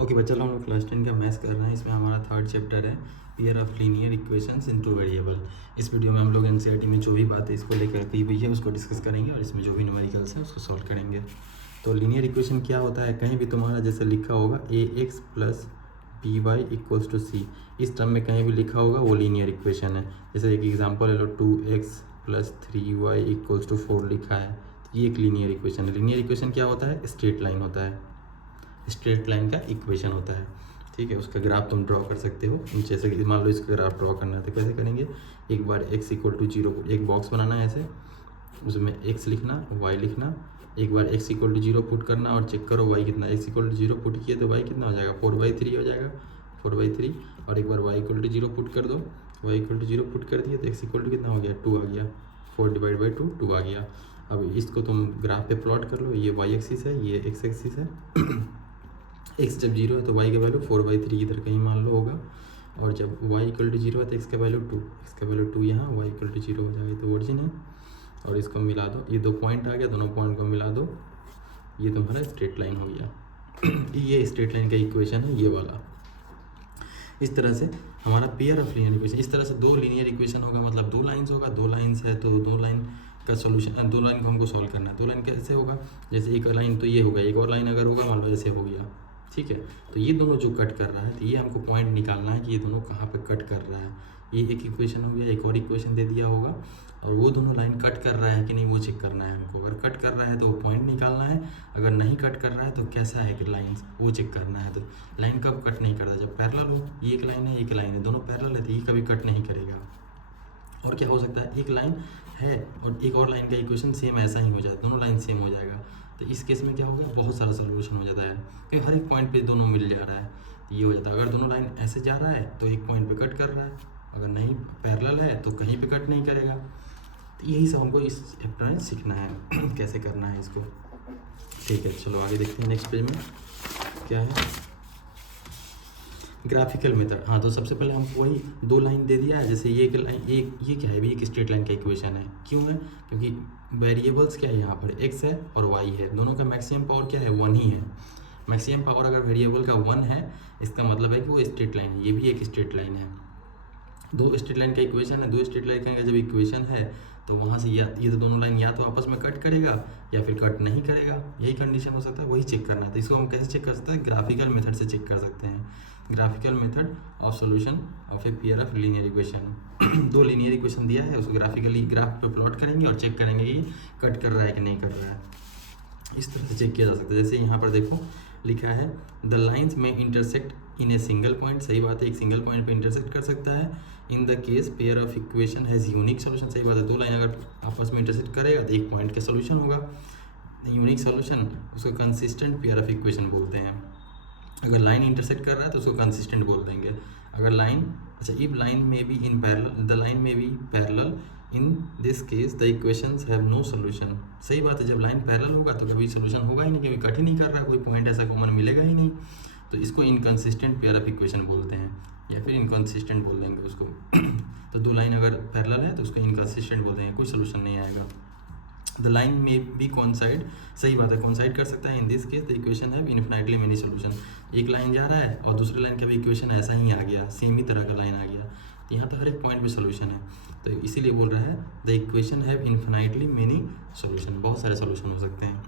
Okay बच्चा लोग हम लोग क्लास 10 का मैथ्स कर रहे हैं। इसमें हमारा थर्ड चैप्टर है pair of linear equations in two variable. इस वीडियो में हम लोग एनसीईआरटी में जो भी बातें इसको लेकर की हुई है उसको डिस्कस करेंगे और इसमें जो भी न्यूमेरिकल्स है उसको सॉल्व करेंगे। तो लीनियर इक्वेशन क्या होता है, कहीं भी तुम्हारा जैसे लिखा होगा a x plus b y equals to c, इस टर्म में कहीं भी लिखा होगा वो लीनियर इक्वेशन है। जैसे एक एग्जाम्पल ले लो 2x plus 3y equals to 4 लिखा है, तो ये एक लीनियर इक्वेशन है। लीनियर इक्वेशन क्या होता है, स्ट्रेट लाइन होता है, स्ट्रेट लाइन का इक्वेशन होता है। ठीक है, उसका ग्राफ तुम ड्रॉ कर सकते हो। जैसे कि मान लो इसका ग्राफ ड्रॉ करना है तो कैसे करेंगे, एक बार x इक्वल टू 0 एक बॉक्स बनाना है ऐसे, उसमें x लिखना y लिखना, एक बार x इक्वल टू 0 पुट करना और चेक करो y कितना, x इक्वल टू 0 पुट किए तो y कितना हो जाएगा 4/3 हो जाएगा 4/3, और एक बार y इक्वल टू 0 पुट कर दो, y इक्वल टू 0 पुट कर दिए तो x इक्वल टू कितना हो गया 2 आ गया, 4/2 2 आ गया। अब इसको तुम ग्राफ पे प्लॉट कर लो, ये y एक्सिस है ये x एक्सिस है x जब 0 है तो y का वैल्यू 4/3 इधर कहीं मान लो होगा, और जब y इक्वल टू 0 है तो x का वैल्यू 2, x का वैल्यू 2 यहाँ, y इक्वल टू 0 हो जाएगा तो ओरिजिन है। और इसको मिला दो, ये दो पॉइंट आ गया, दोनों पॉइंट को मिला दो, ये तुम्हारा स्ट्रेट लाइन हो गया ये स्ट्रेट लाइन का इक्वेशन है ये वाला। इस तरह से हमारा पेयर ऑफ लीनियर इक्वेशन, इस तरह से दो लीनियर इक्वेशन होगा, मतलब दो लाइन्स होगा, दो लाइन्स है तो दो लाइन का सॉल्यूशन, दो लाइन को हमको सॉल्व करना है। दो लाइन कैसे होगा, जैसे एक लाइन तो ये होगा, एक और लाइन अगर होगा मान लो ऐसे हो गया, ठीक है, तो ये दोनों जो कट कर रहा है तो ये हमको पॉइंट निकालना है कि ये दोनों कहाँ पे कट कर रहा है। ये एक इक्वेशन हो गया, एक और इक्वेशन दे दिया होगा, और वो दोनों लाइन कट कर रहा है कि नहीं वो चेक करना है हमको। अगर कट कर रहा है तो वो पॉइंट निकालना है, अगर नहीं कट कर रहा है तो कैसा है कि लाइन वो चेक करना है। तो लाइन कब कट नहीं करता, जब पैरेलल हो, ये एक लाइन है एक लाइन है, दोनों पैरेलल है तो ये कभी कट नहीं करेगा। और क्या हो सकता है, एक लाइन है और एक और लाइन का इक्वेशन सेम ऐसा ही हो जाए, दोनों लाइन सेम हो जाएगा, तो इस केस में क्या होगा बहुत सारा सोल्यूशन हो जाता है क्योंकि हर एक पॉइंट पे दोनों मिल जा रहा है, तो ये हो जाता है। अगर दोनों लाइन ऐसे जा रहा है तो एक पॉइंट पे कट कर रहा है, अगर नहीं पैरेलल है तो कहीं पे कट नहीं करेगा। तो यही सब हमको इस चैप्टर में सीखना है कैसे करना है इसको। ठीक है, चलो आगे देखते हैं। नेक्स्ट पेज में क्या है, ग्राफिकल मेथड। हाँ, तो सबसे पहले हमको वही दो लाइन दे दिया है, जैसे ये एक लाइन, ये क्या है, एक स्ट्रेट लाइन का इक्वेशन है। क्यों है, क्योंकि वेरिएबल्स क्या है यहाँ पर x है और y है, दोनों का मैक्सिमम पावर क्या है 1 ही है। मैक्सिमम पावर अगर वेरिएबल का 1 है इसका मतलब है कि वो स्ट्रेट लाइन है, ये भी एक स्ट्रेट लाइन है। दो स्ट्रेट लाइन का इक्वेशन है, दो स्ट्रेट लाइन का जब इक्वेशन है तो वहाँ से या ये तो दोनों लाइन या तो आपस में कट करेगा या फिर कट नहीं करेगा, यही कंडीशन हो सकता है, वही चेक करना है। तो इसको हम कैसे चेक कर सकते हैं, ग्राफिकल मेथड से चेक कर सकते हैं। Graphical method of solution of a pair of linear equation. दो लीनियर इक्वेशन दिया है, उसको ग्राफिकली ग्राफ पे प्लॉट करेंगे और चेक करेंगे कि कट कर रहा है कि नहीं कर रहा है। इस तरह से चेक किया जा सकता है। जैसे यहाँ पर देखो लिखा है द लाइन्स में intersect in a single point, सही बात है, एक सिंगल पॉइंट पे इंटरसेक्ट कर सकता है। In the case pair of equation has unique solution, सही बात है, दो लाइन अगर आपस में इंटरसेक्ट करेगा तो एक पॉइंट का सोल्यूशन होगा। यूनिक सोल्यूशन उसको कंसिस्टेंट पेयर ऑफ इक्वेशन बोलते हैं। अगर लाइन इंटरसेक्ट कर रहा है तो उसको कंसिस्टेंट बोल देंगे। अगर लाइन, अच्छा, if line may be in parallel, the line may be parallel in this case the equations have no solution, सही बात है, जब लाइन पैरेलल होगा तो कभी सोल्यूशन होगा ही नहीं, कभी कट ही नहीं कर रहा, कोई पॉइंट ऐसा कॉमन मिलेगा ही नहीं, तो इसको इनकंसिस्टेंट पेयर ऑफ इक्वेशन बोलते हैं, या फिर इनकंसिस्टेंट बोल देंगे उसको तो दो लाइन अगर पैरेलल है तो उसको इनकंसिस्टेंट बोलते हैं, कोई सोल्यूशन नहीं आएगा। द लाइन में बी कॉन्साइड, सही बात है, कॉन्साइड कर सकता है। इन this case the equation have infinitely many solution, एक लाइन जा रहा है और दूसरी लाइन का भी इक्वेशन ऐसा ही आ गया, सेम ही तरह का लाइन आ गया, तो यहाँ तो हर एक पॉइंट पे सोल्यूशन है, तो इसीलिए बोल रहा है the equation have infinitely many solution, बहुत सारे सोल्यूशन हो सकते हैं।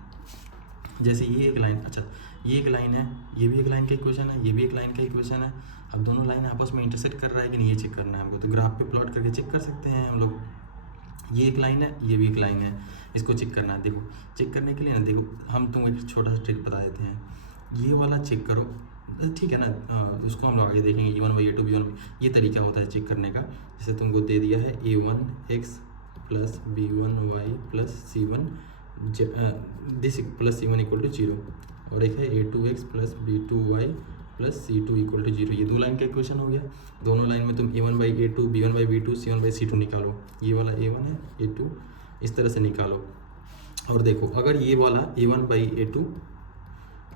जैसे ये एक लाइन, अच्छा ये एक लाइन है, ये भी एक लाइन का इक्वेशन है, ये भी एक लाइन का इक्वेशन है। अब दोनों लाइन आपस में इंटरसेक्ट कर रहा है कि नहीं ये चेक करना है हमको, तो ग्राफ पे प्लॉट करके चेक कर सकते हैं हम लोग। ये एक लाइन है, ये भी एक लाइन है, इसको चेक करना है। देखो चेक करने के लिए ना, देखो हम तुम एक छोटा सा ट्रिक बता देते हैं, ये वाला चेक करो, ठीक है ना, उसको हम लोग आगे देखेंगे। a1/a2 b1, ये तरीका होता है चेक करने का। जैसे तुमको दे दिया है a1x plus b1y plus c1 this plus c1 equal to 0, और एक है a2x plus b2y plus c2 equal to 0, ये दो लाइन का इक्वेशन हो गया। दोनों लाइन में तुम a1/a2 b1/b2 c1/c2 निकालो, ये वाला a1 है a2, इस तरह से निकालो। और देखो अगर ये वाला a1/a2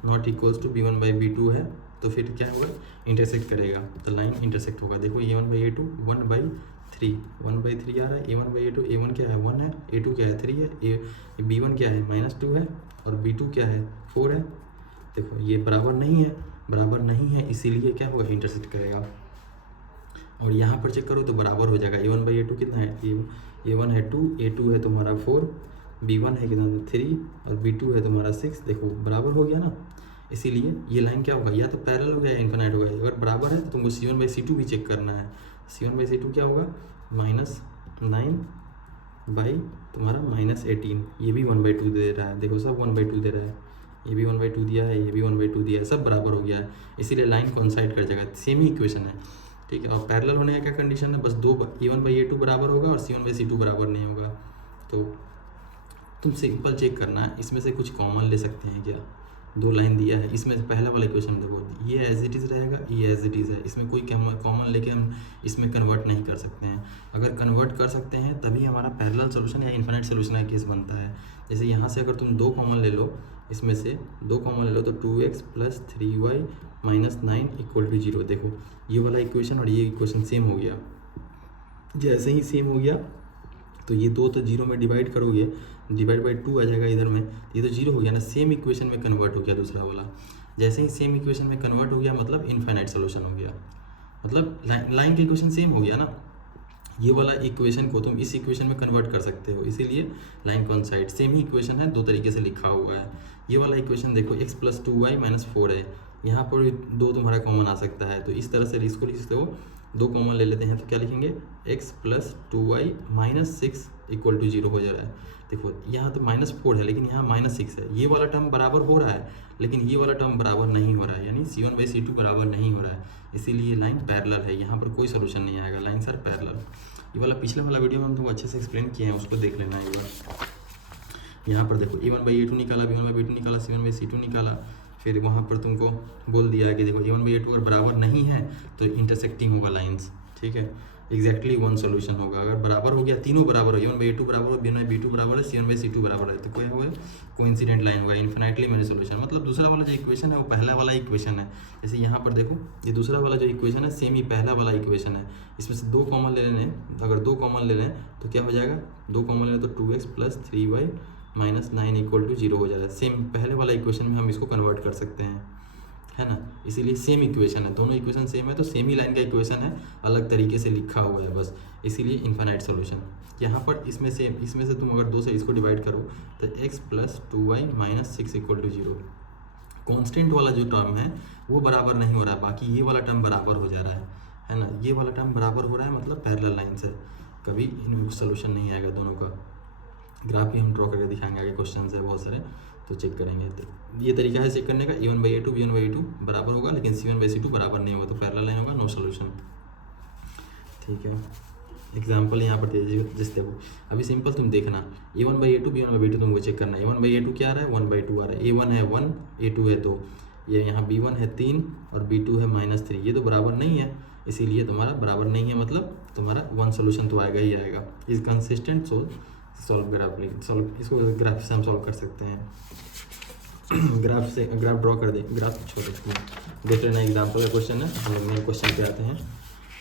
not equals to b1/b2 है तो फिर क्या होगा, इंटरसेक्ट करेगा, तो लाइन इंटरसेक्ट होगा। देखो a1/a2 1/3 1/3 आ रहा है, a1/a2, a1 क्या है 1 है, a2 क्या है 3 है, b1 क्या है -2 है, और b2 क्या है 4 है। देखो ये बराबर नहीं है बराबर नहीं है, इसीलिए क्या होगा, इंटरसेक्ट करेगा। और यहाँ पर चेक करो तो बराबर हो जाएगा। a1/a2 कितना है, a1 है 2, a2 है तुम्हारा 4, b1 है कितना 3 और b2 है तुम्हारा 6। देखो बराबर हो गया ना, इसीलिए ये लाइन क्या होगा, या तो पैरेलल हो गया या इन्फिनाइट हो गया। अगर बराबर है तो तुमको c1/c2 भी चेक करना है। c1/c2 क्या होगा, -9 बाई तुम्हारा -18। ये भी 1/2 दे रहा है, देखो सब 1/2 दे रहा है, ये भी 1/2 दिया है, ये भी 1/2 दिया है, सब बराबर हो गया है, इसीलिए लाइन कोइंसाइड कर जाएगा। सेम ही इक्वेशन है, ठीक है। और पैरेलल होने का क्या कंडीशन है, बस दो a1/a2 बराबर होगा और c1/c2 बराबर नहीं होगा। तो तुम सिंपल चेक करना, इसमें से कुछ कॉमन ले सकते हैं क्या। दो लाइन दिया है, इसमें से पहला वाला इक्वेशन देखो, ये एज इट इज़ रहेगा, ये एज इट इज़ है, इसमें कोई कॉमन लेके हम इसमें कन्वर्ट नहीं कर सकते हैं। अगर कन्वर्ट कर सकते हैं तभी हमारा पैरेलल सोल्यूशन या इन्फिनिट सोल्यूशन का केस बनता है। जैसे यहाँ से अगर तुम दो कॉमन ले लो, इसमें से दो कॉमन ले लो तो 2x + 3y - 9 = 0। देखो ये वाला इक्वेशन और ये इक्वेशन सेम हो गया। जैसे ही सेम हो गया तो ये दो तो जीरो में डिवाइड करोगे, डिवाइड/2 आ जाएगा इधर में, ये तो जीरो हो गया ना, सेम इक्वेशन में कन्वर्ट हो गया दूसरा वाला। जैसे ही सेम इक्वेशन में कन्वर्ट हो गया मतलब इनफाइनाइट सोल्यूशन हो गया, मतलब लाइन का इक्वेशन सेम हो गया ना। ये वाला इक्वेशन को तुम इस इक्वेशन में कन्वर्ट कर सकते हो, इसीलिए लाइन कोइंसाइड। सेम ही इक्वेशन है, दो तरीके से लिखा हुआ है। ये वाला इक्वेशन देखो x + 2y - 4 है, यहाँ पर दो तुम्हारा कॉमन आ सकता है, तो इस तरह से इसको लिख सकते हो। दो कॉमन ले लेते हैं तो क्या लिखेंगे, x + 2y - 6 = 0 हो जा रहा है। देखो यहाँ तो -4 है लेकिन यहाँ -6 है, ये वाला टर्म बराबर हो रहा है लेकिन ये वाला टर्म बराबर नहीं हो रहा है, यानी c1/c2 बराबर नहीं हो रहा है, इसीलिए लाइन पैरेलल है। यहाँ पर कोई सोल्यूशन नहीं आएगा, लाइन सर पैरेलल। ये वाला पिछले वाला वीडियो में हम तुमको अच्छे से एक्सप्लेन किए हैं, उसको देख लेना एक बार। यहाँ पर देखो a1/a2 निकाला, b1/b2 निकाला, c1/c2 निकाला, फिर वहाँ पर तुमको बोल दिया है कि देखो a1/a2 अगर बराबर नहीं है तो इंटरसेक्टिंग होगा लाइंस, ठीक है। एग्जैक्टली वन सोल्यूशन होगा। अगर बराबर हो गया, तीनों बराबर हो, a1/a2 बराबर हो, b1/b2 बराबर है, c1/c2 बराबर है, तो क्या होगा, कोइंसिडेंट लाइन होगा, इन्फिनाइटली मेनी सोल्यूशन। मतलब दूसरा वाला जो इक्वेशन है वो पहला वाला इक्वेशन है। जैसे यहाँ पर देखो ये दूसरा वाला जो इक्वेशन है सेम ही पहला वाला इक्वेशन है, इसमें से दो कॉमन ले लेने। अगर दो कॉमन ले लें तो क्या हो जाएगा, दो कॉमन ले लें तो 2x + 3y - 9 = 0 हो जाएगा। सेम पहले वाला इक्वेशन में हम इसको कन्वर्ट कर सकते हैं, है ना। इसीलिए सेम इक्वेशन है, दोनों इक्वेशन सेम है तो सेम ही लाइन का इक्वेशन है, अलग तरीके से लिखा हुआ है बस, इसीलिए इनफाइनाइट सोल्यूशन। यहाँ पर इसमें से तुम अगर दो से इसको डिवाइड करो तो x + 2y - 6 = 0। कॉन्स्टेंट वाला जो टर्म है वो बराबर नहीं हो रहा है, बाकी ये वाला टर्म बराबर हो जा रहा है ना। ये वाला टर्म बराबर हो रहा है मतलब पैरेलल लाइन से, कभी इनमें सोल्यूशन नहीं आएगा। दोनों का ग्राफ भी हम ड्रॉ करके दिखाएंगे, आगे क्वेश्चन है बहुत सारे तो चेक करेंगे। तो ये तरीका है चेक करने का, a1/a2 b1/a2 बराबर होगा लेकिन c1/c2 बराबर नहीं होगा तो पैरेलल लाइन होगा, नो सोल्यूशन, ठीक है। एग्जाम्पल यहाँ पर दे दीजिए, जैसे देखो अभी सिंपल तुम देखना, a1/a2 b1/b2 तुमको चेक करना है। a1/a2 क्या आ रहा है, 1/2 आ रहा है, a1 है 1, a2 है 2, ये यहाँ b1 है 3 और b2 है -3, ये तो बराबर नहीं है, इसीलिए तुम्हारा बराबर नहीं है, मतलब तुम्हारा वन सोल्यूशन तो आएगा ही आएगा। Is consistent so solve graph, इसको ग्राफ से हम सॉल्व कर सकते हैं। ग्राफ ड्रॉ कर दे, ग्राफ छोड़ देख लेना, एग्जाम्पल का क्वेश्चन है, हम लोग मेन क्वेश्चन पे आते हैं,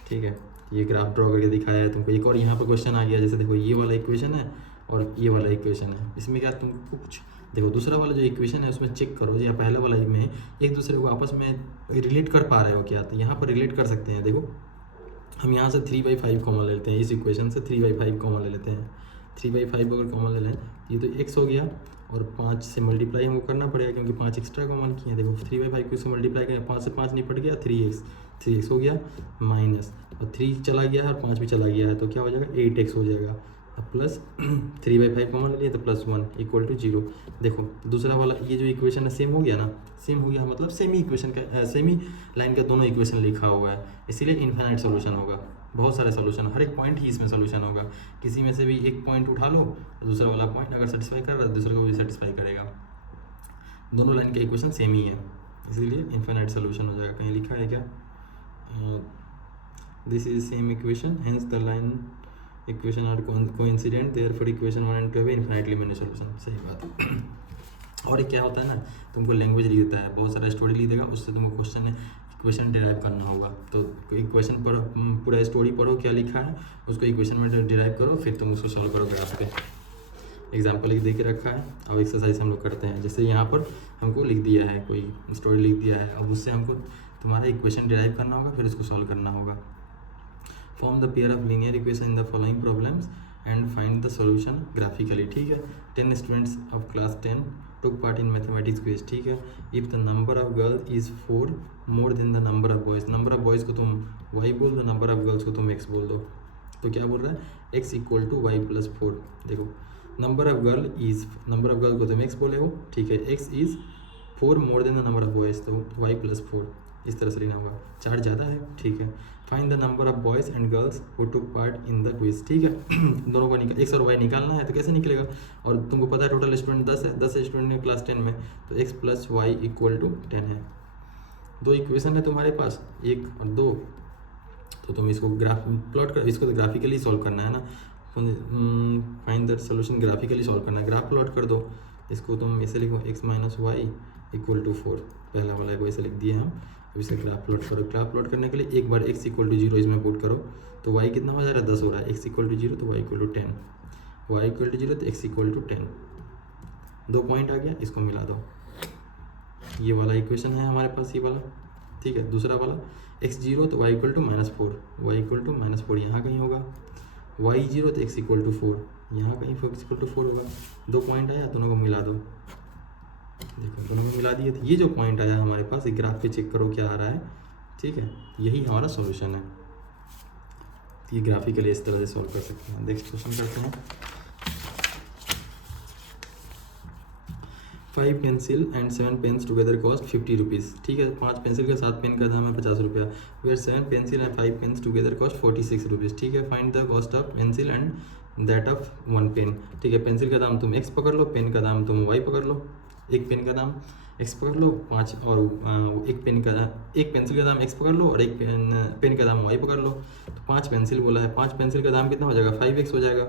ठीक है। ये ग्राफ ड्रॉ करके दिखाया है तुमको। एक और यहाँ पर क्वेश्चन आ गया, जैसे देखो ये वाला इक्वेशन है और ये वाला इक्वेशन है, इसमें क्या तुमको कुछ देखो दूसरा वाला जो इक्वेशन है उसमें चेक करो या पहले वाला में एक दूसरे को आपस में रिलेट कर पा रहे हो क्या, तो यहाँ पर रिलेट कर सकते हैं। देखो हम यहाँ से 3/5 कॉमन ले लेते हैं, इस इक्वेशन से 3/5 कॉमन ले लेते हैं। 3/5 अगर कॉमन ले लें ये तो x हो गया और 5 से मल्टीप्लाई हमको करना पड़ेगा क्योंकि 5 एक्स्ट्रा कॉमन किए हैं। देखो 3/5 को इससे मल्टीप्लाई करें, 5 से 5 निपट गया, 3x हो गया माइनस, और 3 चला गया है और 5 भी चला गया है तो क्या हो जाएगा, 8x हो जाएगा। अब प्लस 3/5 कॉमन ले लिया तो +1 = 0। देखो दूसरा वाला ये जो इक्वेशन है सेम हो गया ना, सेम हो गया मतलब सेम ही इक्वेशन का सेम ही लाइन का दोनों इक्वेशन लिखा हुआ है, इसीलिए इनफाइनाइट सोल्यूशन होगा। बहुत सारे सोल्यूशन, हर एक पॉइंट ही इसमें सोल्यूशन होगा। किसी में से भी एक पॉइंट उठा लो, दूसरा वाला पॉइंट अगर सेटिस्फाई कर रहा है दूसरे को भी सेटिस्फाई करेगा। दोनों लाइन का इक्वेशन सेम ही है, इसीलिए इनफाइनाइट सोल्यूशन हो जाएगा। कहीं लिखा है क्या, this is same equation hence the line equation are coincident therefore equation 1 and 2 have infinitely many solution. सही बात। और एक क्या होता है ना, तुमको लैंग्वेज लिख देता है, बहुत सारा स्टोरी लिख देगा, उससे तुमको इक्वेशन डिराइव करना होगा। तो इक्वेशन पढ़ो, पूरा स्टोरी पढ़ो क्या लिखा है, उसको इक्वेशन में डिराइव करो, फिर तुम उसको सॉल्व करो ग्राफ पे। एग्जाम्पल एक दे के रखा है, अब एक्सरसाइज हम लोग करते हैं। जैसे यहाँ पर हमको लिख दिया है, कोई स्टोरी लिख दिया है, अब उससे हमको तुम्हारा इक्वेशन डिराइव करना होगा, फिर उसको सॉल्व करना होगा। Form the pair of linear equation in the following problems and find the solution graphically. ठीक है, 10 students of class 10 took part in mathematics quiz। ठीक है, if the number of girls is 4 more than the number of boys, number of boys को तुम y बोल दो, number of girls को तुम x बोल दो। तो क्या बोल रहा है, x equal to Y plus 4। देखो number of girl is, number of girl को तुम x बोले हो, ठीक है, x is 4 more than the number of boys, तो y प्लस 4 इस तरह से लेना होगा। 4 ज़्यादा है, ठीक है। Find the number of boys and girls who took part in the quiz. ठीक है, दोनों को x और y निकालना है, तो कैसे निकलेगा, और तुमको पता है टोटल स्टूडेंट 10 है, 10 स्टूडेंट है क्लास 10 में, तो x plus Y equal to 10 है। दो इक्वेशन है तुम्हारे पास, 1 और 2, तो तुम इसको ग्राफ प्लॉट कर, इसको तो ग्राफिकली सॉल्व करना है ना। Find the solution graphically solve करना है, ग्राफ प्लॉट कर दो। इसको तुम ऐसे लिखो x minus Y equal to 4, पहला वाला को ऐसे लिख दिए हम। अब इसे ग्राफ प्लॉट करो, ग्राफ प्लॉट करने के लिए एक बार x इक्वल टू 0 इसमें पुट करो, तो y कितना हो जा रहा है, 10 हो रहा है। x इक्वल टू 0 तो y equal to 10, y equal to 0 तो x इक्वल टू 10। 2 पॉइंट आ गया, इसको मिला दो। ये वाला इक्वेशन है हमारे पास, ये वाला, ठीक है। दूसरा वाला x 0 तो y equal to -4, y equal to -4 यहाँ कहीं होगा, y 0 तो x इक्वल टू 4 यहाँ कहीं x इक्वल टू 4 होगा। 2 पॉइंट आया, दोनों को मिला दो। देखो दोनों को मिला दिए, तो ये जो पॉइंट आया हमारे पास, एक ग्राफ पे चेक करो क्या आ रहा है, ठीक है, यही हमारा सॉल्यूशन है। ये ग्राफिकली इस तरह से सॉल्व कर सकते हैं। नेक्स्ट क्वेश्चन करते हैं। 5 pencil and 7 pens together cost 50 rupees. ठीक है, 5 पेंसिल के 7 पेन का दाम है 50 रुपया। Where 7 pencil and 5 pens together cost 46 rupees. ठीक है, find the cost of pencil and that of 1 pen. ठीक है, पेंसिल का दाम तुम x पकड़ लो, पेन का दाम तुम y पकड़ लो। एक पेन का दाम x पकड़ लो, 5 और एक पेंसिल का दाम x पकड़ लो, और एक पेन का दाम y पकड़ लो। तो 5 पेंसिल बोला है, 5 पेंसिल का दाम कितना हो जाएगा, 5x हो जाएगा,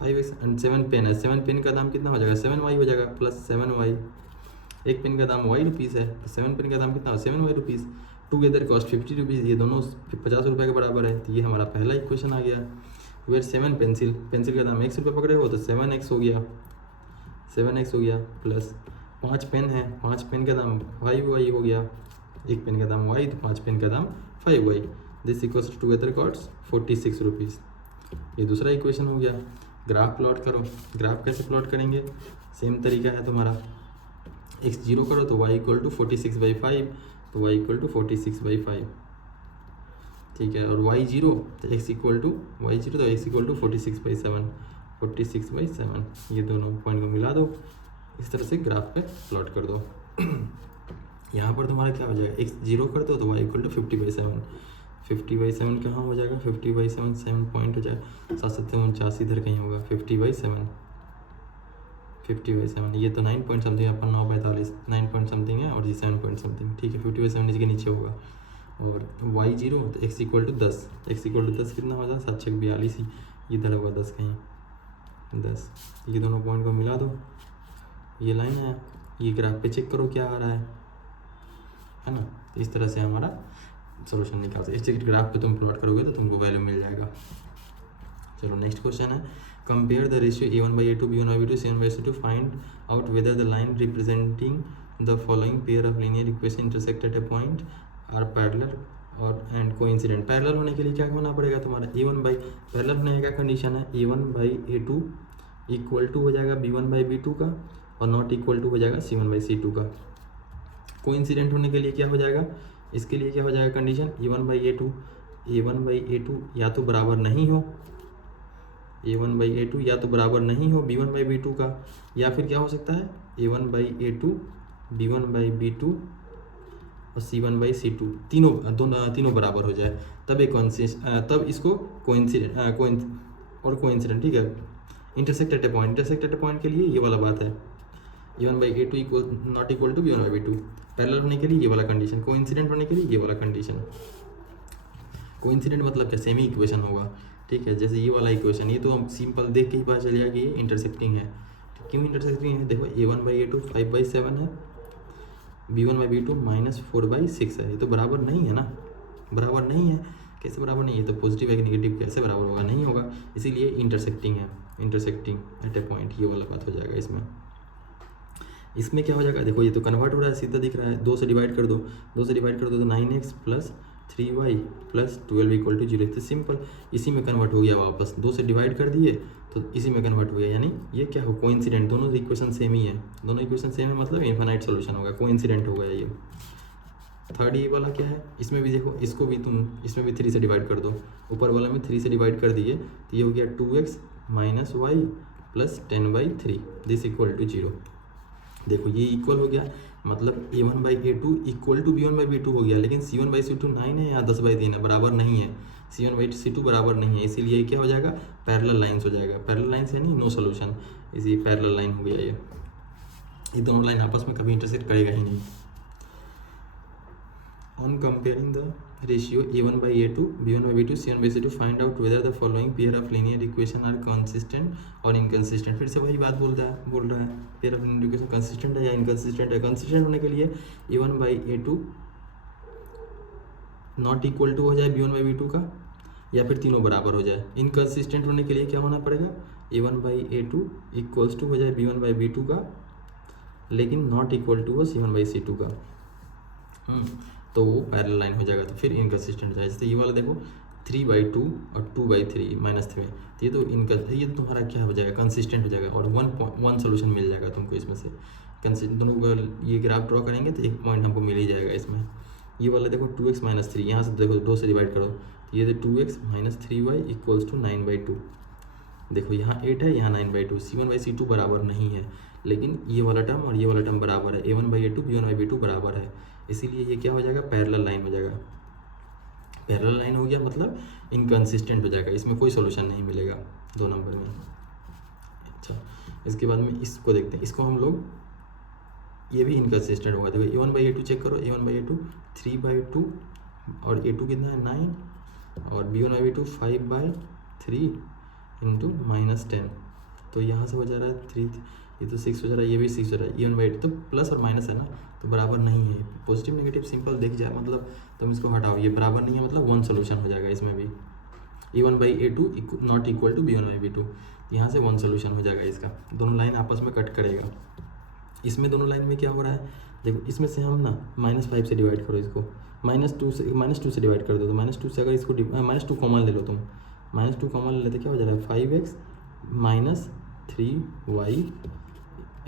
5x। एंड 7 पेन है, 7 पेन का दाम कितना हो जाएगा, 7y हो जाएगा, प्लस 7y। एक पेन का दाम y रुपीज़ है, तो 7 पेन का दाम कितना हो, 7y rupees. Together cost 50 rupees, ये दोनों 50 रुपये के बराबर है। तो ये हमारा पहला इक्वेशन आ गया। वेयर 7 पेंसिल, पेंसिल का दाम x रुपये पकड़े हो, तो 7x हो गया, 7x हो गया, प्लस 5 पेन है, 5 पेन का दाम 5y हो गया, एक पेन का दाम y, तो 5 पेन का दाम 5y। This equals to together cost 46 rupees. ये दूसरा इक्वेशन हो गया। ग्राफ प्लॉट करो, ग्राफ कैसे प्लॉट करेंगे, सेम तरीका है तुम्हारा। x 0 करो तो y इक्वल टू 46/5, तो y इक्वल टू 46/5, ठीक है। और y 0 तो x इक्वल टू y 0 तो x इक्वल टू 46/7, 46/7। ये दोनों पॉइंट को मिला दो, इस तरह से ग्राफ पे प्लॉट कर दो। यहाँ पर तुम्हारा क्या हो जाएगा, x 0 कर दो तो y इक्वल टू 50/7, 50/7 कहाँ हो जाएगा, 50/7 7 पॉइंट हो जाएगा, 7 7 49 इधर कहीं होगा, 50/7, 50/7। ये तो 9 पॉइंट समथिंग, अपन 9/45 9 पॉइंट समथिंग है, और ये 7 पॉइंट समथिंग, ठीक है। 50/7 इसके नीचे होगा। और y 0 तो x equal to 10, x equal to 10 कितना हो जाएगा, 7 6 42 ही, इधर होगा 10 कहीं, 10। ये दोनों पॉइंट को मिला दो, ये लाइन है, ये ग्राफ पे चेक करो क्या आ रहा है ना। इस तरह से हमारा सॉल्यूशन निकाल सकते। इस ग्राफ पे तुम प्लॉट करोगे तो तुमको वैल्यू मिल जाएगा। चलो नेक्स्ट क्वेश्चन है, compare the ratio a1/a2 b1/b2 c1/c2 to find out whether the line representing the following pair of linear equation intersect at a point are parallel और एंड कोइंसिडेंट। पैरेलल होने के लिए क्या होना पड़ेगा तुम्हारा, पैरेलल होने का कंडीशन है a1/a2 इक्वल टू हो जाएगा b1/b2 का, और नॉट इक्वल टू हो जाएगा c1/c2 का। कोइंसिडेंट होने के लिए क्या हो जाएगा, इसके लिए क्या हो जाएगा कंडीशन, a1/a2 या तो बराबर नहीं हो, a1/a2 या तो बराबर नहीं हो b1/b2 का, या फिर क्या हो सकता है a1/a2 b1/b2 और c1/c2 तीनों बराबर हो जाए, तब इसको कोइंसिडेंट, ठीक है। इंटरसेक्ट एट ए पॉइंट के लिए ये वाला बात है, a1/a2 not equal to b1/b2। Parallel होने के लिए ये वाला कंडीशन, कोइंसिडेंट होने के लिए ये वाला कंडीशन। कोइंसिडेंट मतलब क्या, सेमी इक्वेशन होगा, ठीक है। जैसे ये वाला इक्वेशन, ये तो हम सिंपल देख के ही पता चल जाएगा कि ये इंटरसेक्टिंग है। क्यों इंटरसेक्टिंग है, देखो a1/a2 5/7 है, b1/b2 -4/6 है, ये तो बराबर नहीं है ना, बराबर नहीं है। कैसे बराबर नहीं है, तो पॉजिटिव है कि नेगेटिव कैसे बराबर होगा, नहीं होगा, इसीलिए इंटरसेक्टिंग है। इंटरसेक्टिंग एट ए पॉइंट, ये वाला बात हो जाएगा इसमें। इसमें क्या हो जाएगा, देखो ये तो कन्वर्ट हो रहा है, सीधा दिख रहा है, 2 से डिवाइड कर दो, 2 से डिवाइड कर दो तो 9x plus 3y plus 12 equal to 0। तो सिंपल इसी में कन्वर्ट हो गया वापस, 2 से डिवाइड कर दिए तो इसी में कन्वर्ट हो गया, यानी ये क्या हो, कोइंसिडेंट, दोनों इक्वेशन सेम ही है, दोनों इक्वेशन सेम है मतलब इनफाइनाइट सोल्यूशन होगा, कोइंसिडेंट हो गया ये। थर्ड ये वाला क्या है, इसमें भी देखो, इसको भी तुम इसमें भी 3 से डिवाइड कर दो, ऊपर वाला में 3 से डिवाइड कर दिए तो ये हो गया 2x minus Y plus 10/3 this equal to 0। देखो ये इक्वल हो गया, मतलब a1/a2 इक्वल टू b1/b2 हो गया, लेकिन c1/c2 9 है, यहाँ 10/3 है, बराबर नहीं है, c1/c2 बराबर नहीं है, इसीलिए क्या हो जाएगा, पैरेलल लाइन्स हो जाएगा। पैरेलल लाइन्स यानी नो सोल्यूशन, इसी पैरेलल लाइन हो गया ये दोनों लाइन आपस में कभी इंटरसेक्ट करेगा ही नहीं। On comparing the ratio a1/a2, b1/b2, c1/c2, find out whether the following pair of linear equation are consistent or inconsistent। फिर से वही बात बोल रहा है pair of linear equation consistent है या inconsistent है। consistent होने के लिए a1/a2 नॉट इक्वल टू हो जाए b1/b2 का, या फिर तीनों बराबर हो जाए। inconsistent होने के लिए क्या होना पड़ेगा, a1/a2 इक्वल्स टू हो जाए b1/b2 का, लेकिन नॉट इक्वल टू हो c1/c2 का, तो वो पैरेलल लाइन हो जाएगा, तो फिर इनकंसिस्टेंट हो जाएगा। जैसे ये वाला देखो 3/2 और 2/3 -3, तो ये तो ये तो तुम्हारा क्या हो जाएगा, कंसिस्टेंट हो जाएगा, और 1 सोल्यूशन मिल जाएगा तुमको इसमें से। दोनों का ये ग्राफ ड्रॉ करेंगे तो एक पॉइंट हमको मिल ही जाएगा इसमें। ये वाला देखो 2x माइनस 3, यहाँ से देखो 2 से डिवाइड करो, तो ये 2x minus 3y equals to 9/2। देखो यहाँ 8 है, यहाँ 9/2, c1/c2 बराबर नहीं है, लेकिन ये वाला टर्म और ये वाला टर्म बराबर है, a1/a2 b1/b2 बराबर है, इसीलिए ये क्या हो जाएगा, पैरेलल लाइन हो जाएगा। पैरेलल लाइन हो गया मतलब इनकंसिस्टेंट हो जाएगा, इसमें कोई सोल्यूशन नहीं मिलेगा 2 नंबर में। अच्छा, इसके बाद में इसको देखते हैं, इसको हम लोग, ये भी इनकंसिस्टेंट होगा। देखो a1/a2 चेक करो, a1/a2 3/2 और a2 कितना है 9, और b1/b2 5/3 इंटू -10, तो यहाँ से हो जा रहा है 3, ये तो 6 हो जा रहा है, ये भी 6 हो रहा है। a1/a2 तो प्लस और माइनस है ना, तो बराबर नहीं है, पॉजिटिव नेगेटिव सिंपल देख जाए, मतलब तुम इसको हटाओ, ये बराबर नहीं है, मतलब 1 सोल्यूशन हो जाएगा इसमें भी। a1/a2 not equal to b1/b2, यहाँ से 1 सोल्यूशन हो जाएगा इसका, दोनों लाइन आपस में कट करेगा। इसमें दोनों लाइन में क्या हो रहा है, देखो इसमें से हम ना -5 से डिवाइड करो इसको, -2 से डिवाइड कर दो, तो -2 से अगर इसको -2 कॉमन ले लो तुम, -2 कॉमन ले लेते क्या हो जा रहा है, 5x minus 3y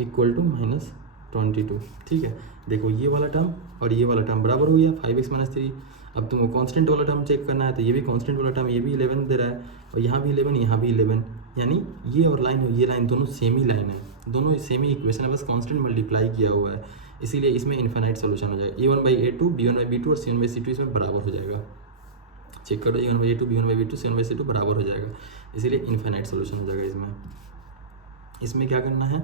equal to -22। ठीक है, देखो ये वाला टर्म और ये वाला टर्म बराबर हो गया, 5x माइनस 3। अब तुमको कांस्टेंट वाला टर्म चेक करना है, तो ये भी कांस्टेंट वाला टर्म, ये भी 11 दे रहा है, और यहाँ भी 11, यहाँ भी 11, यानी ये और लाइन और ये लाइन दोनों सेम ही लाइन है, दोनों सेम ही इक्वेशन है, बस कांस्टेंट मल्टीप्लाई किया हुआ है, इसीलिए इसमें इनफाइनाइट सोल्यूशन हो जाएगा। a1/a2 b1/b2 और c1/c2 इसमें बराबर हो जाएगा, चेक करो, a1/a2 b1/b2 c1/c2 बराबर हो जाएगा, इसीलिए इनफाइनाइट सोल्यूशन हो जाएगा इसमें। इसमें क्या करना है,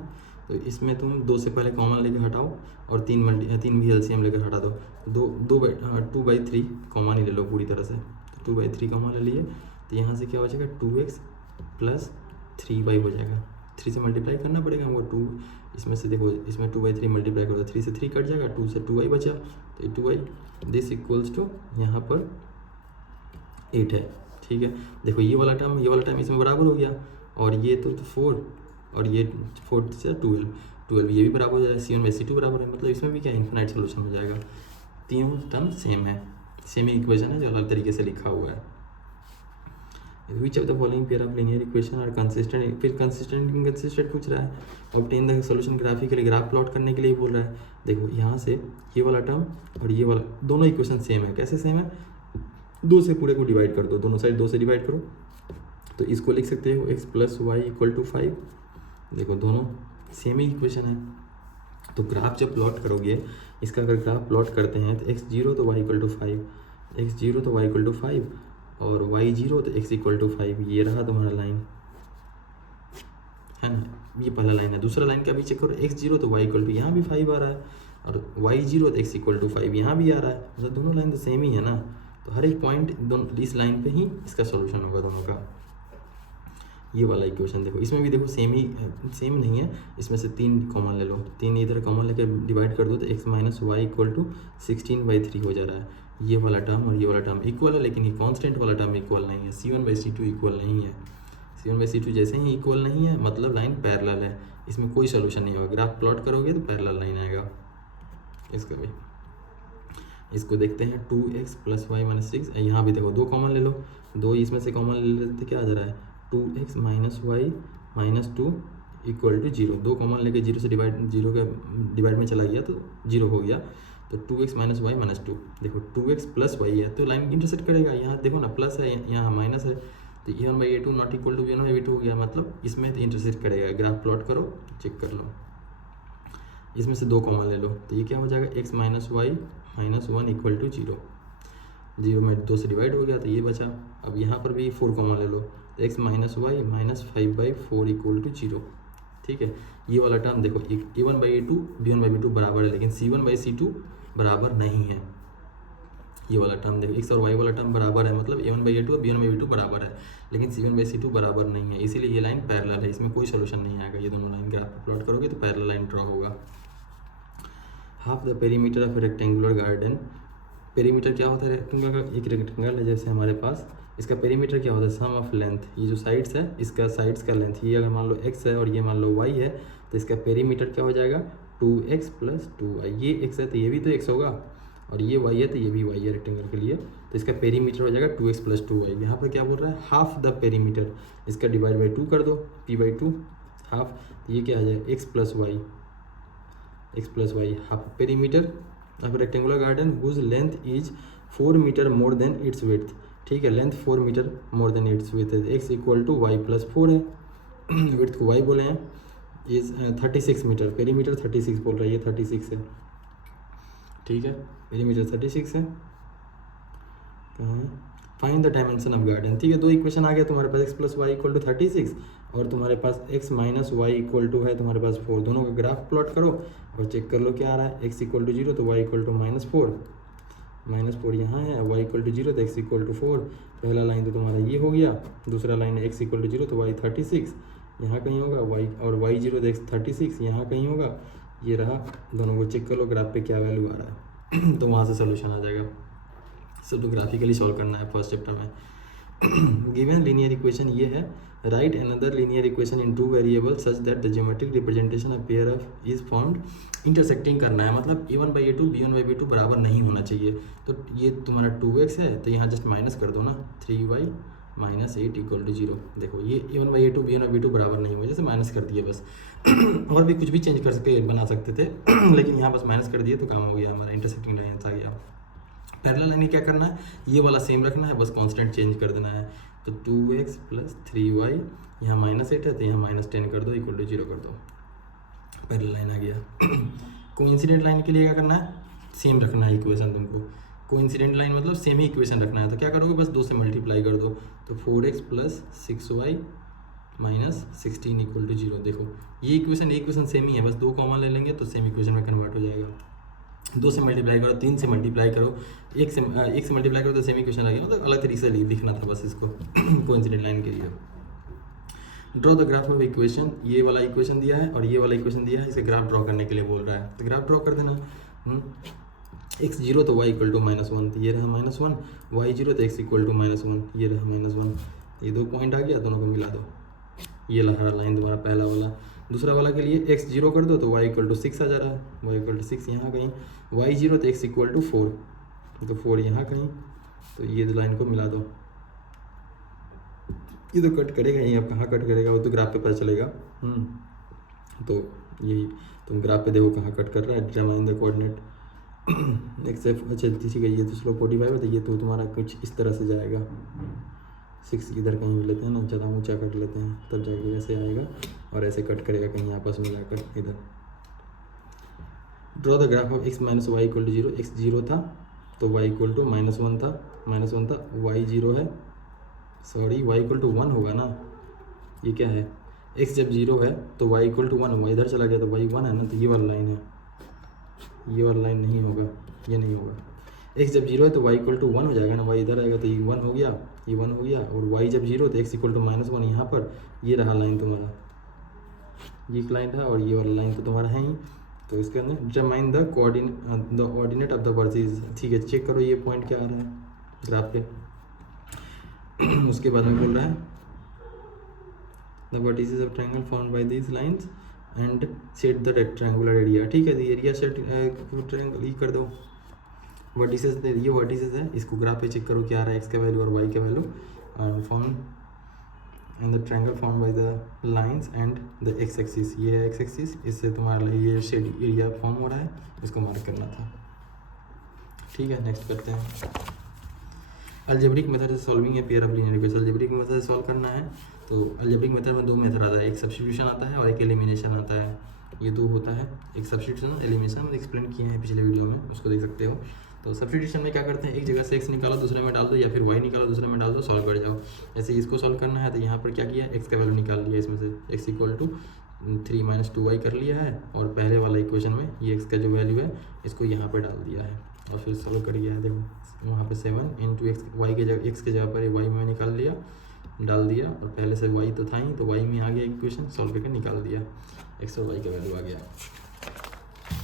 तो इसमें तुम 2 से पहले कॉमन लेके हटाओ, और 3 भी एलसीएम लेकर हटा दो, 2/3 कॉमन ही ले लो पूरी तरह से, तो 2/3 कॉमन ले लिए, तो यहाँ से क्या हो जाएगा 2x प्लस 3y हो जाएगा, 3 से मल्टीप्लाई करना पड़ेगा हमको, 2 इसमें से देखो, इसमें 2/3 मल्टीप्लाई करो, 3 से 3 कट जाएगा, 2 से 2y बचा, तो 2y दिस इक्वल्स टू यहाँ पर 8 है। ठीक है, देखो ये वाला टर्म इसमें बराबर हो गया, और ये तो 4, और ये 4 से 12 ये भी बराबर हो जाएगा, c1/c2 बराबर है, मतलब इसमें भी क्या इनफाइनाइट सोल्यूशन हो जाएगा। तीनों टर्म सेम है, सेम ही इक्वेशन है जो अलग तरीके से लिखा हुआ है। Which of the following pair of linear equation are consistent, फिर कंसिस्टेंट इनकंसिस्टेंट पूछ रहा है, obtain the solution graphically, graph plot करने के लिए बोल रहा है। देखो यहाँ से ये वाला टर्म और ये वाला दोनों इक्वेशन सेम है, कैसे सेम है, 2 से पूरे को डिवाइड कर दो, दोनों साइड 2 से डिवाइड करो, तो इसको लिख सकते हो x plus Y equal to 5। देखो दोनों सेम ही इक्वेशन है, तो ग्राफ जब प्लॉट करोगे, इसका अगर ग्राफ प्लॉट करते हैं तो x0 तो y इक्वल टू 5, x0 तो y इक्वल टू 5, और y0 तो x इक्वल टू 5, ये रहा तुम्हारा लाइन है ना, ये पहला लाइन है। दूसरा लाइन का भी चेक करो, x0 तो y इक्वल टू, यहाँ भी 5 आ रहा है, और y0 तो x इक्वल टू 5 यहाँ भी आ रहा है, मतलब दोनों लाइन तो सेम ही है ना, तो हर एक पॉइंट दोनों इस लाइन पे ही इसका सोल्यूशन होगा दोनों का। ये वाला इक्वेशन देखो, इसमें भी देखो सेम नहीं है, इसमें से 3 कॉमन ले लो, 3 इधर कॉमन लेकर डिवाइड कर दो, तो x minus Y equal to 16/3 हो जा रहा है। ये वाला टर्म और ये वाला टर्म इक्वल है, लेकिन ये कांस्टेंट वाला टर्म इक्वल नहीं है, c1/c2 इक्वल नहीं है, C1/C2 जैसे ही इक्वल नहीं है मतलब लाइन पैरेलल है, इसमें कोई सोल्यूशन नहीं होगा। ग्राफ प्लॉट करोगे तो पैरेलल लाइन आएगा इसका भी। इसको देखते हैं 2x + y - 6, यहाँ भी देखो 2 कॉमन ले लो, 2 इसमें से कॉमन ले लेते तो क्या आ जा रहा है 2x - y - 2 = 0। 2 कॉमन लेके 0 से जीरो के डिवाइड में चला गया तो 0 हो गया। तो 2x - y - 2, देखो 2x + y है तो लाइन इंटरसेक्ट करेगा। यहाँ देखो ना प्लस है, यहाँ माइनस है, तो a1/a2 ≠ b1/b2 हो गया, मतलब इसमें तो इंटरसेक्ट करेगा। ग्राफ प्लॉट करो, चेक कर लो, इसमें से 2 कॉमन ले लो तो ये क्या हो जाएगा x - y - 1 = 0। 0 में 2 से डिवाइड हो गया तो ये बचा। अब यहाँ पर भी 4 कॉमन ले लो तो x - y - 5/4 = 0। ठीक है, ये वाला टर्म देखो a1/a2 b1/b2 बराबर है, लेकिन c1/c2 बराबर नहीं है। ये वाला टर्म देखो x और y वाला टर्म बराबर है, मतलब a1/a2 और b1/b2 बराबर है, लेकिन c1/c2 बराबर नहीं है, इसीलिए ये लाइन पैरेलल है, इसमें कोई सोल्यूशन नहीं आएगा। ये दोनों लाइन ग्राफ पे प्लॉट करोगे तो पैरेलल लाइन ड्रॉ होगा। Half the perimeter of rectangular garden. Perimeter क्या होता है रेक्टेंगल का? एक रेक्टेंगल है जैसे हमारे पास, इसका पेरीमीटर क्या होता है सम ऑफ लेंथ, ये जो साइड्स है इसका साइड्स का लेंथ, ये अगर मान लो x है और ये मान लो y है तो इसका पेरीमीटर क्या हो जाएगा 2x + 2y। ये x है तो ये भी तो x होगा, और ये y है तो ये भी y है रेक्टेंगल के लिए, तो इसका पेरीमीटर हो जाएगा 2x + 2y। यहाँ पर क्या बोल रहा है हाफ द पेरीमीटर, इसका डिवाइड बाई 2 कर दो, p/2 हाफ, ये क्या आ जाएगा x + y half perimeter of rectangular garden whose length is 4 metre more than its width. ठीक है, length 4 metre more than its width है, x = y + 4 है, विड्थ को y बोले हैं, इज 36 मीटर, पेरीमीटर 36 बोल रहा है, ये 36 है। ठीक है, पेरीमीटर 36 है। Find the dimension of garden. ठीक है, 2 इक्वेशन आ गया तुम्हारे पास, x + y = 36 और तुम्हारे पास x - y = है तुम्हारे पास 4। दोनों का ग्राफ प्लॉट करो और चेक कर लो क्या आ रहा है। x = 0 तो y = -4 यहाँ है, y = 0 तो x = 4। पहला लाइन तो तुम्हारा ये हो गया, दूसरा लाइन है x = 0 तो y 36 यहाँ कहीं होगा, y और y 0 तो x 36 यहाँ कहीं होगा। ये रहा, दोनों को चेक कर लो ग्राफ पे क्या वैल्यू आ रहा है तो वहाँ से सोल्यूशन आ जाएगा। सब तो ग्राफिकली सॉल्व करना है फर्स्ट चैप्टर में। गिवन लीनियर इक्वेशन ये है, right another linear equation in 2 variable such that the geometric representation of pair of is formed. Intersecting करना है, मतलब a1/a2 b1/b2 बराबर नहीं होना चाहिए। तो ये तुम्हारा 2x है तो यहाँ जस्ट माइनस कर दो ना, 3y - 8 = 0। देखो ये a1/a2 b1/b2 बराबर नहीं हुआ, जैसे माइनस कर दिए बस। और भी कुछ भी चेंज कर सकते बना सकते थे लेकिन यहाँ बस माइनस कर दिए तो काम हो गया हमारा, इंटरसेक्टिंग लाइन आ गया। पैरेलल लाइन क्या करना है, ये वाला सेम रखना है, बस कांस्टेंट चेंज कर देना है। तो 2x + 3y, यहाँ -8 है तो यहाँ -10 कर दो, = 0 कर दो, पैरेलल लाइन आ गया। कोइंसिडेंट लाइन के लिए क्या करना है, सेम रखना है इक्वेशन तुमको। कोइंसिडेंट लाइन मतलब सेम ही इक्वेशन रखना है, तो क्या करोगे बस 2 से मल्टीप्लाई कर दो, तो 4x + 6y - 16 = 0। देखो ये इक्वेशन सेम ही है, बस 2 कॉमन ले लेंगे तो सेम इक्वेशन में कन्वर्ट हो जाएगा। 2 से मल्टीप्लाई करो, 3 से मल्टीप्लाई करो, 1 से मल्टीप्लाई करो तो सेम इक्वेशन आ गया, मतलब अलग तरीके से लिखना था बस इसको कोइंसिडेंट लाइन के लिए। Draw the graph of equation, ये वाला इक्वेशन दिया है और ये वाला इक्वेशन दिया है, इसे ग्राफ ड्रॉ करने के लिए बोल रहा है, तो ग्राफ ड्रॉ कर देना। x 0 तो y = -1, तो ये रहा -1, y 0 तो x = -1, ये रहा -1। ये 2 पॉइंट आ गया, दोनों को मिला दो, ये रहा लाइन तुम्हारा पहला वाला। दूसरा वाला के लिए x 0 कर दो तो y = 6 आ जा रहा है, y = 6 यहाँ कहीं, y 0 तो x = 4, तो 4 यहाँ कहीं, तो ये लाइन को मिला दो। ये तो कट करेगा ही, अब कहाँ कट करेगा वो तो ग्राफ पे पता चलेगा। तो यही तुम ग्राफ पे देखो कहाँ कट कर रहा है, डिटरमाइन द कोऑर्डिनेट। अच्छा ठीक है, ये तो स्लोप 45 है तो ये तो तुम्हारा कुछ इस तरह से जाएगा। 6 इधर कहीं लेते हैं ना, ज़्यादा ऊंचा कर लेते हैं, तब जाके ऐसे आएगा और ऐसे कट करेगा कहीं आपस में जाकर इधर। Draw the graph of x - y = 0। x 0 था तो y = -1 था, y 0 है, सॉरी y = 1 होगा ना, ये क्या है, x जब 0 है तो y = 1, y इधर चला गया तो y 1 है ना, तो ये वाला लाइन है, ये वाला लाइन नहीं होगा, ये नहीं होगा। x जब 0 है तो y = 1 हो जाएगा ना, y इधर आएगा तो ये 1 हो गया, ये 1 हो गया, और y जब 0 तो x = -1 यहाँ पर, ये रहा लाइन तुम्हारा, ये एक लाइन था और ये वाला लाइन तो तुम्हारा है ही। तो इसके अंदर determine the ordinate of the versus. ठीक है, चेक करो ये पॉइंट क्या आ रहा है ग्राफ पे। उसके बाद में बोल रहा है the vertices of triangle formed by these lines and set the rectangular area. ठीक है, एरिया सेट ट्रायंगल ये कर दो, वर्टिसेस ये वर्टिसेस है, इसको ग्राफ पे चेक करो क्या आ रहा है एक्स का वैल्यू और वाई का value, and form in the triangle form by the lines and the x axis, ये है एक्स एक्सिस, इससे तुम्हारा ये शेड एरिया फॉर्म हो रहा है, इसको मार्क करना था। ठीक है, नेक्स्ट करते हैं। अलजेब्रिक मेथड से सॉल्विंग है pair of linear equation. Algebraic method से सॉल्व करना है तो अलजेब्रिक मेथड में दो मेथड आता है, एक सब्स्टिट्यूशन आता है और एक एलिमिनेशन आता है, ये दो होता है। एक सब्स्टिट्यूशन एलिमिनेशन हम एक्सप्लेन किए हैं पिछले वीडियो में, उसको देख सकते हो। तो सब्स्टिट्यूशन में क्या करते हैं, एक जगह से एक्स निकालो दूसरे में डाल दो, या फिर वाई निकालो दूसरे में डाल दो, सॉल्व कर जाओ। ऐसे इसको सॉल्व करना है तो यहाँ पर क्या किया, एक्स का वैल्यू निकाल लिया, इसमें से एक्स इक्वल टू 3 - 2y कर लिया है, और पहले वाला इक्वेशन में ये एक्स का जो वैल्यू है इसको यहाँ पर डाल दिया है और फिर सॉल्व कर दिया है। देखो वहाँ पे 7 × x, वाई के जगह एक्स के जगह पर वाई में निकाल लिया, डाल दिया, और पहले से वाई तो था ही तो वाई में आ गया इक्वेशन, सॉल्व करके निकाल दिया, एक्स और वाई का वैल्यू आ गया।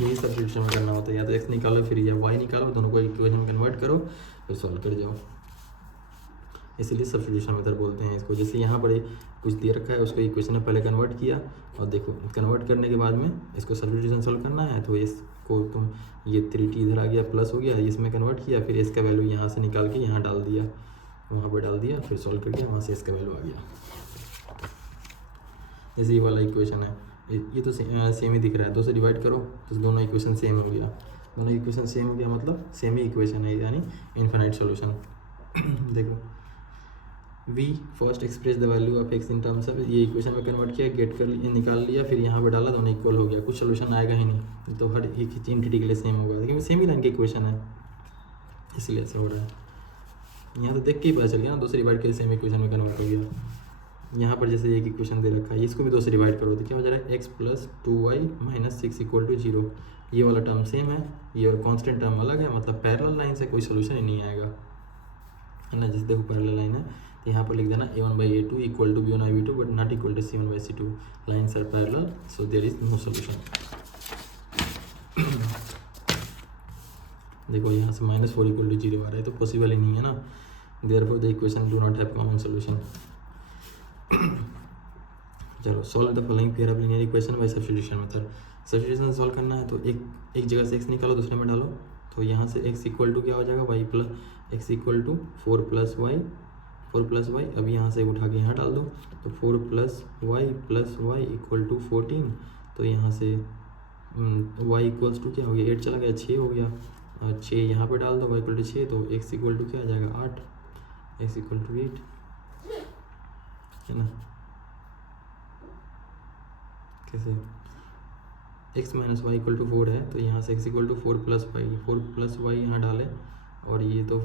यही सब्स्टिट्यूशन में करना होता है, या तो एक्स निकालो फिर या वाई निकालो, दोनों को इक्वेशन में कन्वर्ट करो फिर सॉल्व कर जाओ, इसीलिए सब्स्टिट्यूशन मेथड बोलते हैं इसको। जैसे यहाँ पर कुछ दे रखा है, उसको इक्वेशन में पहले कन्वर्ट किया, और देखो कन्वर्ट करने के बाद में इसको सब्स्टिट्यूशन सॉल्व करना है, तो इसको तुम ये 3t इधर आ गया प्लस हो गया, इसमें कन्वर्ट किया, फिर इसका वैल्यू यहाँ से निकाल के यहाँ डाल दिया, वहाँ पर डाल दिया, फिर सॉल्व करके वहाँ से इसका वैल्यू आ गया। जैसे ये वाला इक्वेशन है, ये तो सेम ही दिख रहा है, 2 से डिवाइड करो तो दोनों इक्वेशन सेम हो गया, दोनों इक्वेशन सेम हो गया मतलब सेम ही इक्वेशन है, यानी इनफाइनाइट सॉल्यूशन। देखो we first express the value of X in terms of, ये इक्वेशन में कन्वर्ट किया, गेट कर निकाल लिया, फिर यहाँ पे डाला, दोनों इक्वल हो गया, कुछ सोल्यूशन आएगा ही नहीं, तो हर एक एंटिटी के लिए सेम होगा, क्योंकि सेम ही लाइन की इक्वेशन है, इसलिए ऐसा हो रहा है। यहाँ तो देख के ही पता चल गया ना, 2 से डिवाइड के सेम इक्वेशन में कन्वर्ट हो गया। यहाँ पर जैसे एक इक्वेशन दे रखा है, इसको भी 2 से डिवाइड करो तो क्या हो जा रहा है, x + 2y - 6 = 0, ये वाला टर्म सेम है, ये और कांस्टेंट टर्म अलग है, मतलब पैरेलल लाइन से कोई सोल्यूशन ही नहीं आएगा, है ना। जैसे देखो पैरेलल लाइन है तो यहाँ पर लिख देना a1/a2 = b1/b2 but not equal to c1/c2, lines are parallel so there is no solution. देखो यहाँ से -4 = 0 आ रहा है, तो पॉसिबल ही नहीं है ना, therefore the equation do not have common solution. चलो solve the following pair of linear equation by substitution method. Substitution solve करना है तो एक जगह से x निकालो दूसरे में डालो, तो यहाँ से x इक्वल टू क्या हो जाएगा, y plus x equal to 4 + y, अब यहाँ से उठा के यहाँ डाल दो, तो 4 + y = 14, तो यहाँ से y इक्वल्स टू क्या हो गया, 8 चला गया, 6 हो गया, और 6 यहाँ पर डाल दो, y = 6, तो x इक्वल टू क्या आ जाएगा 8, x इक्वल टू 8, है ना। कैसे, x - y = 4 है, तो यहाँ से x इक्वल टू 4 + y यहाँ डालें, और ये तो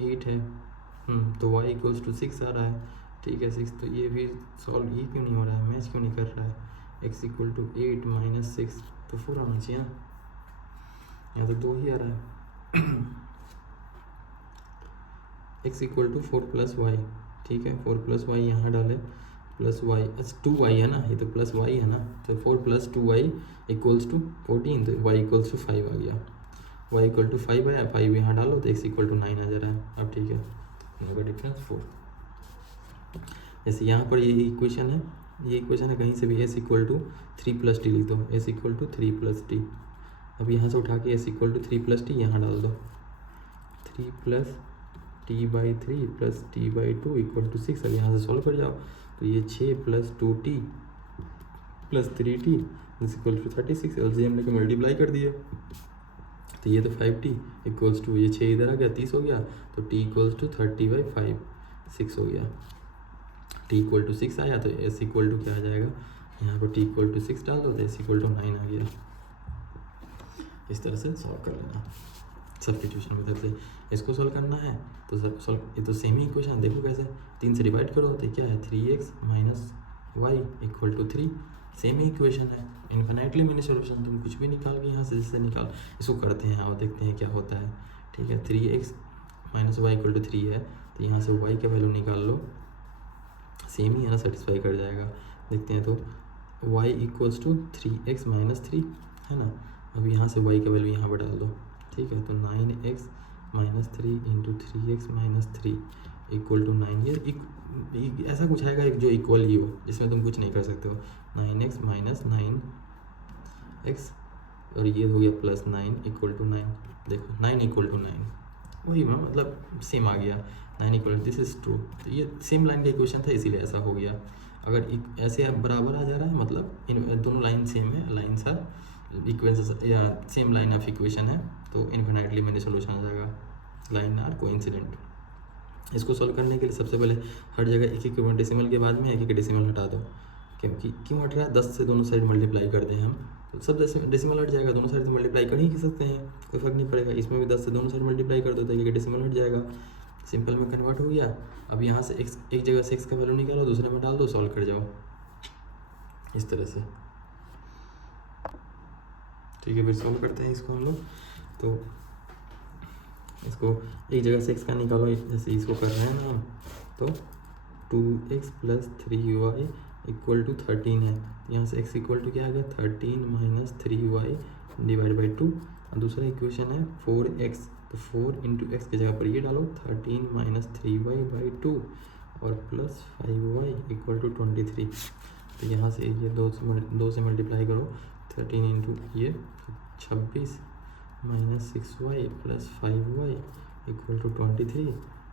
8 है, तो y = 6 आ रहा है, ठीक है 6, तो ये भी सॉल्व ये क्यों नहीं हो रहा है, मैच क्यों नहीं कर रहा है, x इक्वल टू 8 - 6 तो 4 आना चाहिए ना, यहाँ तो 2 ही आ रहा है। x इक्वल टू 4 + y, ठीक है 4 + y यहाँ डालें, प्लस वाई, अच्छा 2y है ना, ये तो प्लस y है ना, तो 4 + 2y = 14, तो y = 5 आ गया, y = 5 आया, 5 यहाँ डालो तो x = 9 आ जा रहा है। अब ठीक है, दोनों का डिफरेंस 4। जैसे यहाँ पर ये इक्वेशन है, कहीं से भी s = 3 + t लिख दो, s = 3 + t, अब यहाँ से उठा के s = 3 + t यहाँ डाल दो, 3 + t/3 + t/2 = 6, अब यहाँ से सॉल्व कर जाओ, तो ये 6 + 2t + 3t = 36, एलसीएम लेके मल्टीप्लाई कर दिए, तो ये तो 5t = ये 6 इधर आ गया, 30 हो गया, तो t = 30/5, 6 हो गया, t = 6 आया, तो s = क्या आ जाएगा, यहाँ पर t = 6 डाल दो, तो s = 9 आ गया। इस तरह से सॉल्व कर लेना सब्स्टिट्यूशन मेथड से। इसको सॉल्व करना है तो ये तो सेम ही इक्वेशन, देखो कैसे 3 से डिवाइड करो तो क्या है, 3x - y = 3, सेम ही इक्वेशन है, इन्फिनाइटली मैंने सोल्यूशन, तुम कुछ भी निकाल के यहाँ से जिससे निकाल, इसको करते हैं और देखते हैं क्या होता है। ठीक है, 3x - y = 3 है, तो यहाँ से y का वैल्यू निकाल लो, सेम ही है ना, सेटिस्फाई कर जाएगा। देखते हैं तो y = 3x - 3 है ना, अब यहाँ से y का वैल्यू यहाँ पर डाल दो, ठीक है, तो 9x - 3 × 3x - 3 इक्वल टू 9, ये ऐसा कुछ आएगा जो इक्वल ही हो, जिसमें तुम कुछ नहीं कर सकते हो। 9x माइनस 9x और ये हो गया प्लस 9 इक्वल टू 9। देखो 9 इक्वल टू 9 वही ना, मतलब सेम आ गया। 9 इक्वल, दिस इज ट्रू। तो ये सेम लाइन का इक्वेशन था, इसीलिए ऐसा हो गया। अगर ऐसे बराबर आ जा रहा है मतलब इन दोनों लाइन सेम है, लाइन्स आर इक्वेशंस या सेम लाइन ऑफ इक्वेशन है, तो इन्फिनाइटली मेरे सोल्यूशन आ जाएगा। Line are coincident. इसको सॉल्व करने के लिए सबसे पहले हर जगह एक एक डेसिमल के बाद में एक एक डेसिमल हटा दो। क्योंकि क्यों हट रहा है, 10 से दोनों साइड मल्टीप्लाई कर दें हम तो सब डेसिमल हट जाएगा, दोनों साइड से मल्टीप्लाई कर ही सकते हैं, कोई फर्क नहीं पड़ेगा। इसमें भी 10 से दोनों साइड मल्टीप्लाई कर दो तो एक डेसिमल हट जाएगा, सिंपल में कन्वर्ट हो गया। अब यहाँ से x एक जगह से x का वैल्यू निकालो, दूसरे में डाल दो, सॉल्व कर जाओ इस तरह से। ठीक है, फिर सॉल्व करते हैं इसको हम लोग। तो इसको एक जगह से x का निकालो, जैसे इसको कर रहे हैं ना हम, तो 2x plus 3y equal to 13 है। यहाँ से x इक्वल टू क्या आ गया, 13 माइनस 3y डिवाइड बाई 2। दूसरा इक्वेशन है 4x, तो 4 इंटू एक्स की जगह पर ये डालो 13 माइनस 3y बाई 2 और प्लस 5y इक्वल टू 23। तो यहाँ से ये दो से मल्टीप्लाई करो, 13 इंटू ये 26 minus 6y plus 5y equal to 23।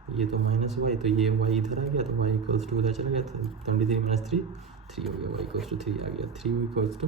ये तो माइनस y, तो ये y इधर आ गया, तो y इक्वल्स टू उधर चला गया, तो 23 माइनस 3 3 हो गया, y इक्वल्स टू 3 आ गया। 3 इक्वल्स टू